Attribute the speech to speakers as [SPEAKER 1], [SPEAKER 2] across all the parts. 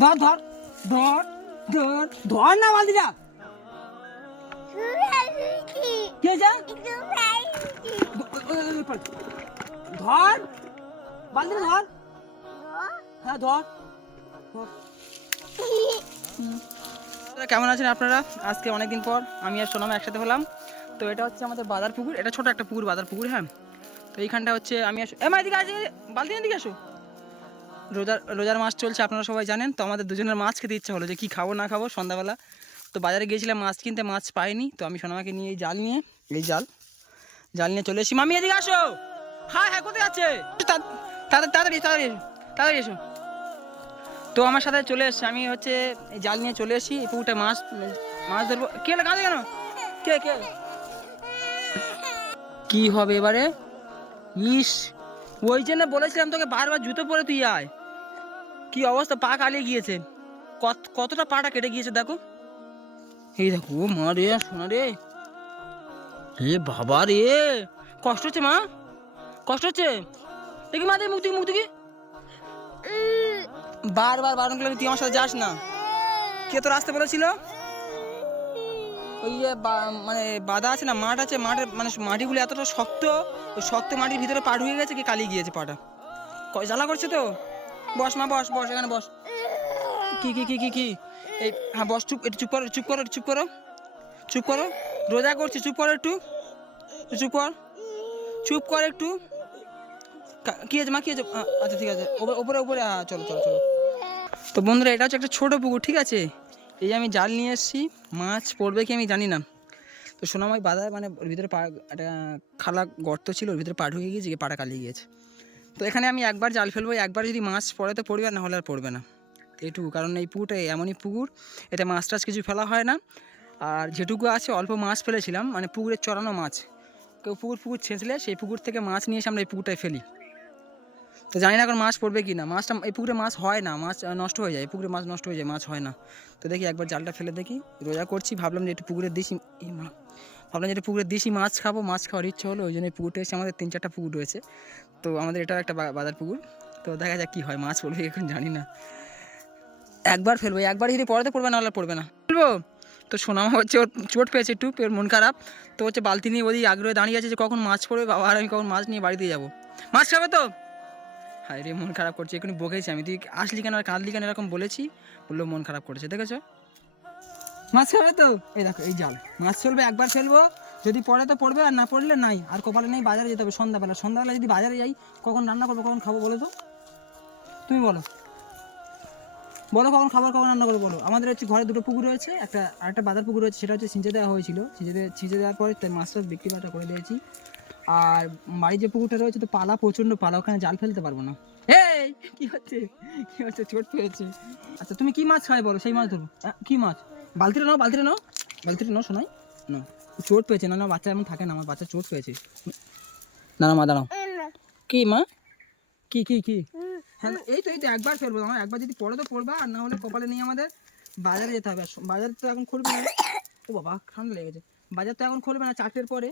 [SPEAKER 1] ধর ধর ধর ধর ধর না বালতিটা। কি পড়। ধর, বালতিটা ধর। হ্যাঁ ধর। কেমন আছেন আপনারা? আজকে অনেকদিন পর আমি আর সোনাম একসাথে হলাম। তো এটা হচ্ছে আমাদের বাজার পুকুর। এটা ছোট একটা পুকুর, বাজার পুকুর হ্যাঁ। তো এইখানটা হচ্ছে আমি আসো এমা এদিকে আসে বালতি এদিকে আসো। রোজার রোজার মাছ চলছে আপনারা সবাই জানেন তো আমাদের দুজনের মাছ খেতে ইচ্ছা হলো যে কি খাব না খাব সন্ধ্যাবেলা। তো বাজারে গিয়েছিলাম মাছ কিনতে মাছ পাইনি তো আমি সোনামাকে নিয়ে এই জাল নিয়ে এই জাল জাল নিয়ে চলে এসেছি। মামি এদিকে আসো! হ্যাঁ হ্যাঁ কোথায় আছে তাড়াতাড়ি তাড়াতাড়ি তাড়াতাড়ি এসো, তাড়াতাড়ি এসো। তো আমার সাথে চলে এসছে আমি হচ্ছে এই জাল নিয়ে চলে এসেছি এই পুকুরটা মাছ মাছ ধরবো। কে কাঁদে কেন? কে কে? কি হবে এবারে? ইস ওই জন্য বলেছিলাম তোকে বারবার জুতো পরে তুই আয়। কি অবস্থা? পা কালিয়ে গিয়েছে। কত, কতটা পাটা কেটে গিয়েছে দেখো। এই দেখো, ও মা রে, সোনা রে। হে বাবা রে, কষ্ট হচ্ছে মা? কষ্ট হচ্ছে? দেখি মা দেখি দেখি, মুখ দেখি। বারবার বারণ করলে তুই আমার সাথে যাস না। কে তোর আসতে বলেছিল? ওই যে মানে বাধা আছে না, মাঠ আছে, মাঠের মানে মাটিগুলো এতটা শক্ত শক্ত মাটির ভিতরে পা ঢুকে গেছে, কি কালিয়ে গিয়েছে পাটা ক- জ্বালা করছে তো? বস মা, বস বস, এখানে বস। কি কি কি কি কি? এই হ্যাঁ বস, চুপ, একটু চুপ করো চুপ করো চুপ করো। চুপ করো। রোজা করছি, চুপ করো একটু। চুপ কর। চুপ কর একটু। কা- আছে মা, কি আছে আচ্ছা ঠিক আছে। ওপরে ওপরে হ্যাঁ চলো চলো চলো। তো বন্ধুরা, এটা হচ্ছে একটা ছোটো পুকুর, ঠিক আছে? এই আমি জাল নিয়ে এসেছি, মাছ পড়বে কি আমি জানি না। তো সোনামাই বাধা মানে ওর ভিতরে পা, একটা খালা গর্ত ছিল, ওর ভিতরে পা ঢুকে গিয়েছে, গিয়ে পাটা কালিয়ে গিয়েছে। তো এখানে আমি একবার জাল ফেলব, একবার যদি মাছ পড়ে তো পড়বে না হলে আর পড়বে না। এইটুকু, কারণ এই পুকুরটা এমনই পুকুর, এতে মাছ টাছ কিছু ফেলা হয় না। আর যেটুকু আছে, অল্প মাছ ফেলেছিলাম মানে পুকুরের চড়ানো মাছ। কেউ পুকুর পুকুর ছেঁচলে, সেই পুকুর থেকে মাছ নিয়ে এসে আমরা এই পুকুরটায় ফেলি। তো জানি না এখন মাছ পড়বে কি না মাছটা, এই পুকুরে মাছ হয় না, মাছ নষ্ট হয়ে যায়। এই পুকুরে মাছ নষ্ট হয়ে যায়, মাছ হয় না। তো দেখি একবার জালটা ফেলে দেখি। রোজা করছি, ভাবলাম যে একটু পুকুরে দিছি। ভাবলাম যে একটু পুকুরের দেশি মাছ খাব, মাছ খাওয়ার ইচ্ছে হলো, ওই জন্য পুকুরটা এসে আমাদের তিন চারটা পুকুর রয়েছে। তো আমাদের এটাও একটা বাজার পুকুর। তো দেখা যাক কী হয়, মাছ পড়বে এখন জানি না। একবার ফেলব একবার যদি পড়াতে পড়বে না হলে পড়বে না। ফেলব? তো সোনামা হচ্ছে, ওর চোট পেয়েছে একটু ওর মন খারাপ। তো হচ্ছে বালতি নিয়ে ওদিকে আগ্রহে দাঁড়িয়ে আছে যে কখন মাছ পড়বে, বাবা আর আমি কখন মাছ নিয়ে বাড়িতে যাব। মাছ খাবে তো? হায় রে, মন খারাপ করছে এখানে বকেছি আমি। তুই আসলি কেন আর কাঁদলি কেন, এরকম বলেছি। বলল মন খারাপ করেছে, দেখেছ? মাছ খাবে তো? এই দেখো, এই জাল। মাছ চলবে, একবার ফেলব। যদি পড়ে তো পড়বে, আর না পড়লে নাই। আর কপালে নেই, বাজারে যেতে হবে সন্ধ্যাবেলা। সন্ধ্যাবেলা যদি বাজারে যাই, কখন রান্না করব, কখন খাব বলো তো? তুমি বলো। বলো কখন খাবার, কখন রান্না করব বলো। আমাদের হচ্ছে ঘরে দুটো পুকুর রয়েছে, একটা, আরেকটা বাজার পুকুর রয়েছে, সেটা হচ্ছে ছিঁচে দেওয়া হয়েছিল। দেওয়া ছিঁচে দেওয়ার পরে তাই মাছ টাছ বিক্রি বাটা করে দিয়েছি। আর বাড়ির যে পুকুরটা রয়েছে, তো পালা, প্রচণ্ড পালা, ওখানে জাল ফেলতে পারব না। এই, কি হচ্ছে? কি হচ্ছে? চোট পেয়েছে। আচ্ছা তুমি কি মাছ খাই বলো? সেই মাছ ধরো। কি মাছ? বালতিটা নাও বালতিটা নাও। বালতিটা নাও শোনাই না চোট পেয়েছে। না না, বাচ্চা এমন থাকে না, আমার বাচ্চা চোট পেয়েছে। না না, মা, দাঁড়াও। কি, মা? কি কি কি? হ্যাঁ এই তো এই তো, একবার ফেলব আমার একবার যদি পড়ে তো পড়বা, আর না হলে কপালে নেই আমাদের বাজারে যেতে হবে। বাজার তো এখন খুলবে না। ও বাবা, ঠান্ডা লেগেছে বাজার তো এখন খুলবে না, চারটের পরে।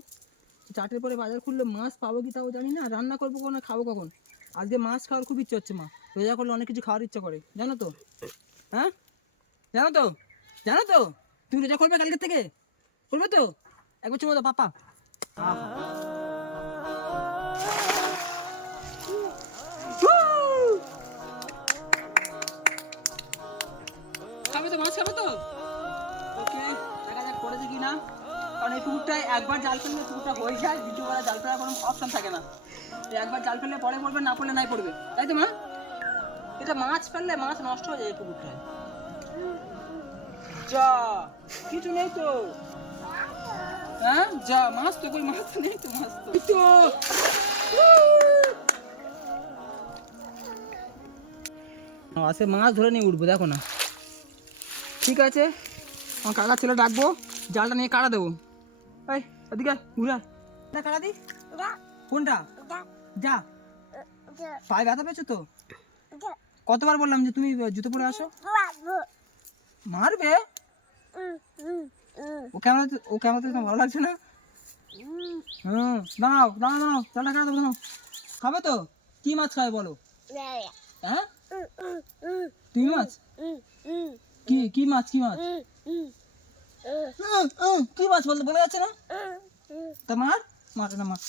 [SPEAKER 1] চারটের পরে বাজার খুললে মাছ পাবো কি তাও জানি না। রান্না করব কখন খাব কখন? আজকে মাছ খাওয়ার খুব ইচ্ছে হচ্ছে, মা। রোজা করলে অনেক কিছু খাওয়ার ইচ্ছা করে। জানো তো? হ্যাঁ? জানো তো? জানো তো? তুমি রোজা করবে কালকে থেকে? করবে তো? একবার চুমো দাও পাপা। খাবে তো, মাছ খাবে তো? ওকে, দেখা যাক করেছে কি না। কারণ এই একবার জাল ফেললে পুকুরটা হয়ে যায়, দ্বিতীয়বার জাল ফেলার কোনো অপশন থাকে না। একবার জাল ফেললে পরে পড়বে, না পড়লে নাই পড়বে। তাই তো, মা? এটা মাছ ফেললে মাছ নষ্ট হয়ে যায় এই পুকুরটায়। যা কিছু নেই তো। হ্যাঁ যা মাছ তো কই মাছ নেই তো মাছ তো। তো। আসে মাছ ধরে নিয়ে উঠবো দেখো না। ঠিক আছে আমার কাকা ছেলে ডাকবো জালটা নিয়ে কাটা দেবো। এই ওদিকে ঘুরা এটা কাটা দি কোনটা? যা। পায়ে ব্যথা পেয়েছ তো? কতবার বললাম যে তুমি জুতো পরে আসো? মারবে? ও কেমন ও কেমন ভালো লাগছে না? হুম দাঁড়াও দাঁড়াও দাঁড়াও জালটা কাটা দাঁড়াও। খাবে তো? কি মাছ খাবে বলো? হ্যাঁ? তুমি মাছ? কি মাছ কি মাছ? উম, উম, কি মাছ বলতে বলে যাচ্ছে না? তা মার মার না মার।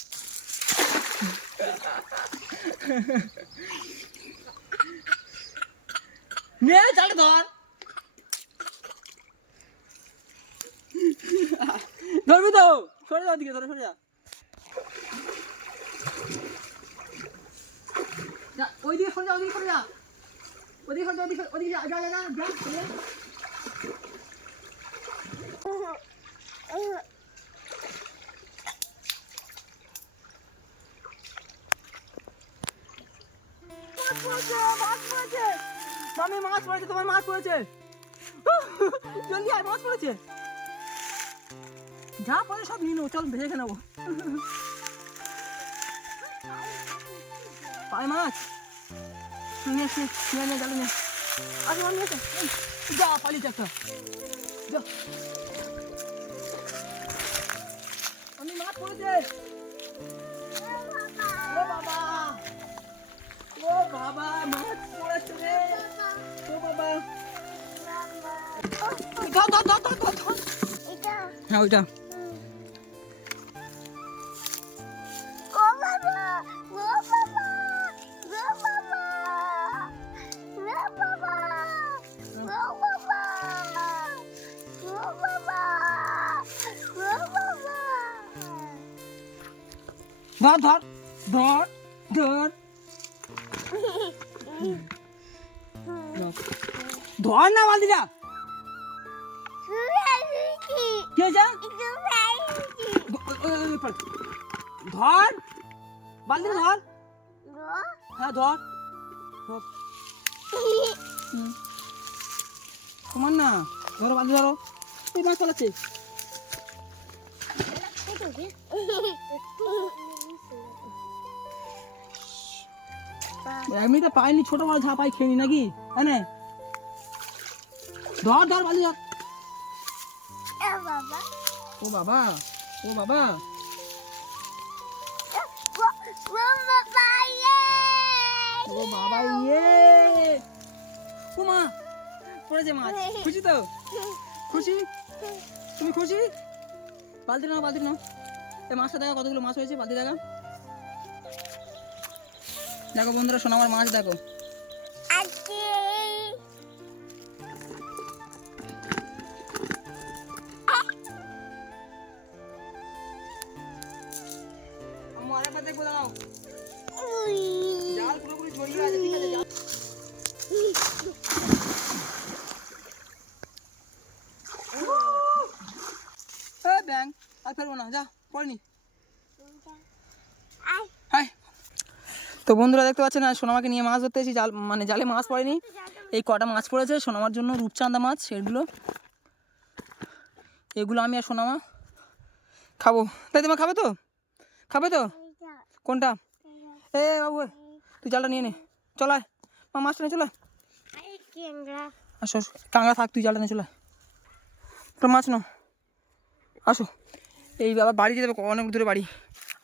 [SPEAKER 1] নে চালে ধর। ধরবি তো সরে যাও দিকে সরে সরে যা। ওইদিকে সরে যা ওইদিকে সরে যা। ওদিকে সরে যা, ওদিকে ওদিকে যা যা যা মাছ পড়েছে, তোমার মাছ পড়েছে। জলদি আয়, মাছ পড়েছে। যা পড়ে সব নিয়ে নেব চল ভেজে নেব পায় মাছ। নিয়ে নিয়ে জালে নে আরে আছে যা একটা। যা। আমি মাছ পড়েছে। ও বাবা। ও বাবা মাছ পড়েছে রে। ও বাবা। ধর হ্যাঁ ওইটা। ধর ধর ধর ধর। ধর না বালতিটা। কি হয়েছে। ধর, বালতি ধর। হ্যাঁ ধর। তোমার না। ধরো, বালতি ধরো। মাছ এমনিতে পাইনি ছোট বড় ঝাপাই খেয়ে নি নাকি? হ্যাঁ ধর ধর বালি ধর। ও বাবা ও বাবা। ও বাবা ইয়ে। ও মা পড়েছে মাছ। খুশি তো? খুশি? তুমি খুশি? বালতি নাও বালতি নাও। এই মাছটা দেখা কতগুলো মাছ হয়েছে? বালতি দেখো। দেখো বন্ধুরা শোনো আমার মাছ দেখো। ব্যাং আর ফেলব না যা পড়নি হাই। তো বন্ধুরা দেখতে পাচ্ছেন না সোনামাকে নিয়ে মাছ ধরতে এসেছি। জাল মানে জালে মাছ পড়েনি। এই কটা মাছ পড়েছে, সোনামার জন্য রূপচাঁদা মাছ, এগুলো। এগুলো আমি আর সোনামা খাব। তাই তোমার খাবে তো? খাবে তো? কোনটা? এ, বাবু, তুই জালটা নিয়ে নে। চলায় মা, মাছটা নিয়ে চলে আসো। কাঁকড়া থাক, তুই জালটা নিয়ে চলে তো মাছ নাও। আসো। এই আবার বাড়ি যেতে অনেক দূরে বাড়ি।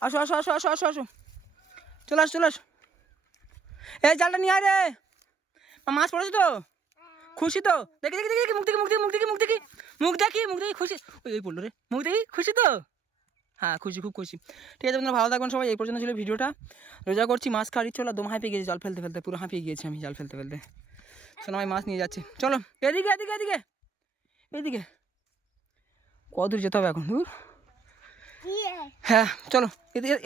[SPEAKER 1] আসো আসো আসো আসো আসো আসো। চলে আসো চলে আসো এই জালটা নিয়ে আয় রে। মাছ পড়েছে তো? খুশি তো? দেখি দেখি দেখি মুখ দেখি মুখ দেখি মুখ দেখি মুখ দেখি। মুখ দেখি মুখ দেখি খুশি। ওই ওই পড়ল রে। মুখ দেখি খুশি তো? হ্যাঁ খুশি খুব খুশি। ঠিক আছে বন্ধুরা ভালো থাকবেন সবাই। এই পর্যন্ত ছিল ভিডিওটা। রোজা করছি মাছ খাওয়ার ইচ্ছে হলো দম হাঁপিয়ে গিয়েছি জাল ফেলতে ফেলতে পুরো হাঁপিয়ে গিয়েছি আমি জাল ফেলতে ফেলতে। শোনো ভাই মাছ নিয়ে যাচ্ছে। চলো এদিকে এদিকে এদিকে এদিকে। কত দূর যেতে হবে এখন দূর? হ্যাঁ চলো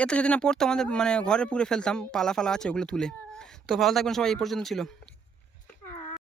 [SPEAKER 1] এতে যদি না পড়তো আমাদের মানে ঘরে পুরে ফেলতাম পালা ফালা আছে ওগুলো তুলে। তো ভালো থাকবেন সবাই এই পর্যন্ত ছিল।